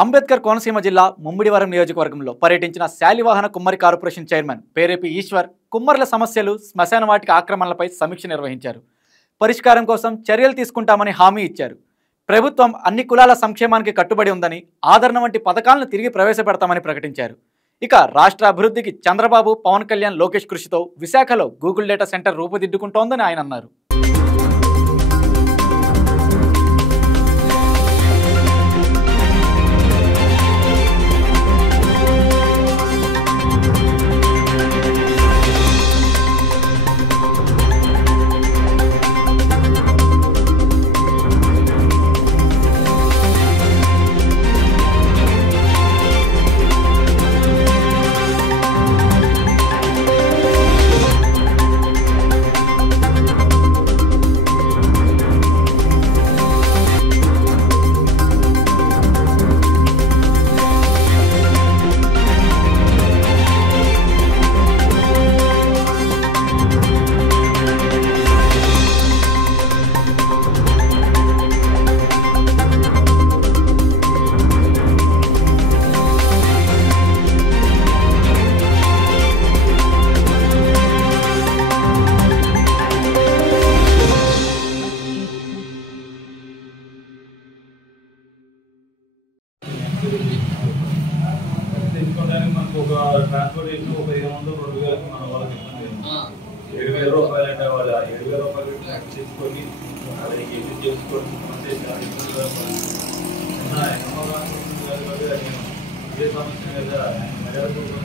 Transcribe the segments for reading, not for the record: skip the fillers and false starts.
అంబేద్కర్ కోనసీమ జిల్లా ముమ్మిడివరం నియోజకవర్గంలో పర్యటించిన శాలివాహన కుమ్మరి కార్పొరేషన్ చైర్మన్ పేరేపి ఈశ్వర్ కుమ్మర్ల సమస్యలు శ్మశాన వాటిక ఆక్రమణలపై సమీక్ష నిర్వహించారు. పరిష్కారం కోసం చర్యలు తీసుకుంటామని హామీ ఇచ్చారు. ప్రభుత్వం అన్ని కులాల సంక్షేమానికి కట్టుబడి ఉందని, ఆదరణ వంటి పథకాలను తిరిగి ప్రవేశపెడతామని ప్రకటించారు. ఇక రాష్ట్ర అభివృద్ధికి చంద్రబాబు, పవన్ కళ్యాణ్, లోకేష్ కృషితో విశాఖలో గూగుల్ డేటా సెంటర్ రూపుదిద్దుకుంటోందని ఆయన అన్నారు. మనకు ఒక ట్రాన్స్పోర్టేషన్ ఒక 500-2000 మన వాళ్ళకి ఇబ్బంది 7,000 రూపాయలు అంటే వాళ్ళు 7,000 రూపాయలు చేసుకొని అక్కడికి ఇది చేసుకొని ఏ సమస్య మీద మర్యాదప్పుడు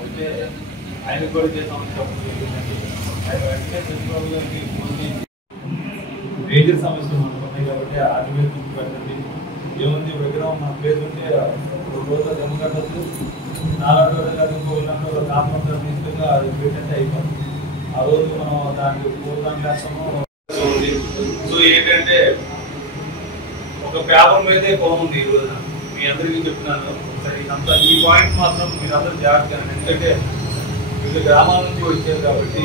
అయితే ఆయనకు కూడా ఇదే సమస్య ఆయన వెంటనే చంద్రబాబు గారికి మేజర్ సమస్యలు మనకు ఉన్నాయి కాబట్టి వాటి మీద దృష్టి పెట్టండి. ఏముంది విగ్రహం మన ప్లేస్ ఉంటే 2 రోజులు దెమ్మ కట్టచ్చు, 4 రోజులు ఇంకో కాంపౌండ్ తీసుకెళ్ళి అది పెట్టంటే అయిపోతుంది. ఆ రోజు మనం దానికి పూర్వదాన్ని వేస్తాము. సో ఏంటంటే ఒక పేపర్ మీదే బాగుంది ఈ రోజున మీ అందరికీ చెప్తున్నాను. ఒకసారి ఇదంతా ఈ పాయింట్ మాత్రం మీరందరూ జాగ్రత్తగా, ఎందుకంటే వీళ్ళు గ్రామాల నుంచి వచ్చారు కాబట్టి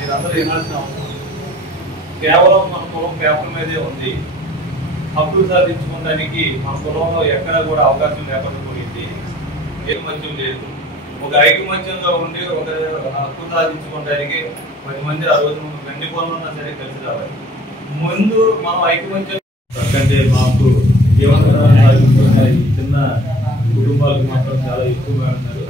మీరందరూ వినాల్సిన అవసరం. కేవలం మన పొలం పేపర్ మీదే ఉంది. హక్కులు సాధించుకోవడానికి మన పొలంలో ఎక్కడ కూడా అవకాశం లేకుండా పోయింది. ఐకమత్యం లేదు. ఒక ఐకమత్యంగా ఉండి ఒక హక్కు సాధించుకోవడానికి 10 మంది ఆ రోజు వెండి పనులున్నా సరే కలిసి రావాలి. ముందు మనం ఐకమత్యం ఎందుకంటే మాకు ఏమన్నా చిన్న కుటుంబాలకు మాత్రం చాలా ఎక్కువగా ఉన్నారు.